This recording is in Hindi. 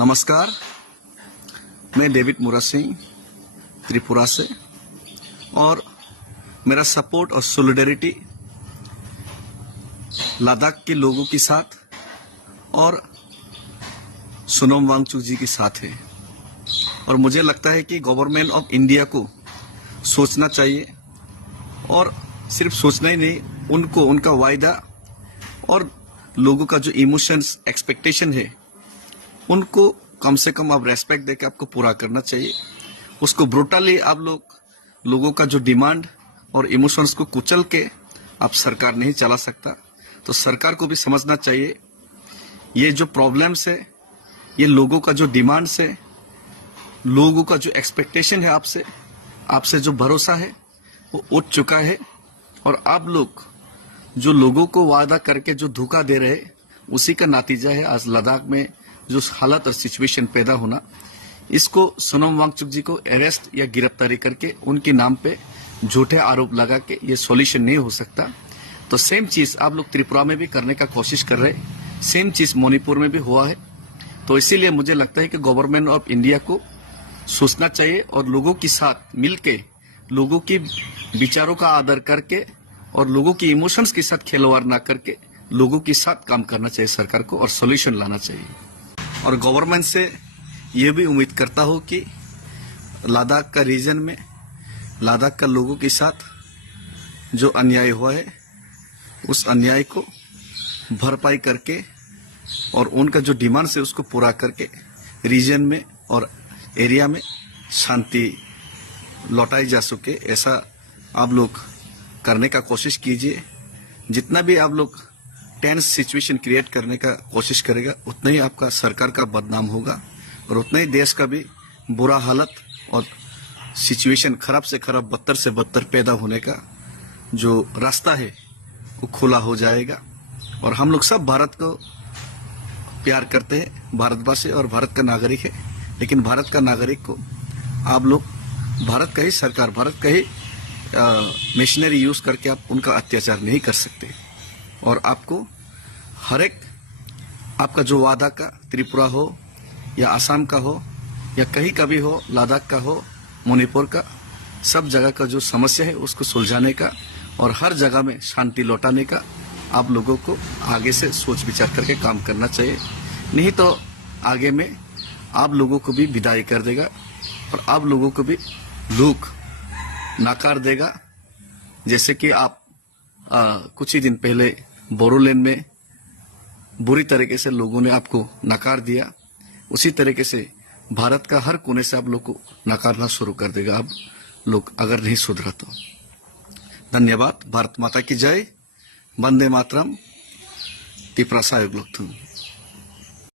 नमस्कार, मैं डेविड मुरा सिंह त्रिपुरा से और मेरा सपोर्ट और सॉलिडरिटी लद्दाख के लोगों के साथ और सोनम वांगचुक जी के साथ है। और मुझे लगता है कि गवर्नमेंट ऑफ इंडिया को सोचना चाहिए और सिर्फ सोचना ही नहीं, उनको उनका वायदा और लोगों का जो इमोशंस एक्सपेक्टेशन है उनको कम से कम आप रेस्पेक्ट देकर आपको पूरा करना चाहिए। उसको ब्रूटली आप लोगों का जो डिमांड और इमोशंस को कुचल के आप सरकार नहीं चला सकता। तो सरकार को भी समझना चाहिए ये जो प्रॉब्लम्स है, ये लोगों का जो डिमांड्स है, लोगों का जो एक्सपेक्टेशन है आपसे जो भरोसा है वो उठ चुका है। और आप लोग जो लोगों को वादा करके जो धोखा दे रहे उसी का नतीजा है आज लद्दाख में जो हालत और सिचुएशन पैदा होना। इसको सोनम वांगचुक जी को अरेस्ट या गिरफ्तारी करके उनके नाम पे झूठे आरोप लगा के ये सॉल्यूशन नहीं हो सकता। तो सेम चीज आप लोग त्रिपुरा में भी करने का कोशिश कर रहे, सेम चीज मणिपुर में भी हुआ है। तो इसीलिए मुझे लगता है कि गवर्नमेंट ऑफ इंडिया को सोचना चाहिए और लोगों के साथ मिलके लोगों के विचारों का आदर करके और लोगों के इमोशंस के साथ खिलवाड़ ना करके लोगों के साथ काम करना चाहिए सरकार को और सॉल्यूशन लाना चाहिए। और गवर्नमेंट से ये भी उम्मीद करता हूँ कि लद्दाख का रीजन में लद्दाख का लोगों के साथ जो अन्याय हुआ है उस अन्याय को भरपाई करके और उनका जो डिमांड्स है उसको पूरा करके रीजन में और एरिया में शांति लौटाई जा सके, ऐसा आप लोग करने का कोशिश कीजिए। जितना भी आप लोग टेंस सिचुएशन क्रिएट करने का कोशिश करेगा उतना ही आपका सरकार का बदनाम होगा और उतना ही देश का भी बुरा हालत और सिचुएशन खराब से खराब बदतर से बदतर पैदा होने का जो रास्ता है वो खुला हो जाएगा। और हम लोग सब भारत को प्यार करते हैं, भारतवासी और भारत का नागरिक है, लेकिन भारत का नागरिक को आप लोग भारत का ही सरकार, भारत का ही मशीनरी यूज करके आप उनका अत्याचार नहीं कर सकते। और आपको हर एक आपका जो वादा का त्रिपुरा हो या आसाम का हो या कहीं का भी हो, लद्दाख का हो, मणिपुर का, सब जगह का जो समस्या है उसको सुलझाने का और हर जगह में शांति लौटाने का आप लोगों को आगे से सोच विचार करके काम करना चाहिए। नहीं तो आगे में आप लोगों को भी विदाई कर देगा और आप लोगों को भी लोग नकार देगा। जैसे कि आप कुछ ही दिन पहले बोरोलैंड में बुरी तरीके से लोगों ने आपको नकार दिया, उसी तरीके से भारत का हर कोने से आप लोग को नकारना शुरू कर देगा आप लोग अगर नहीं सुधरा तो। धन्यवाद। भारत माता की जय। वंदे मातरम। त्रिपुरा सहयोग लोग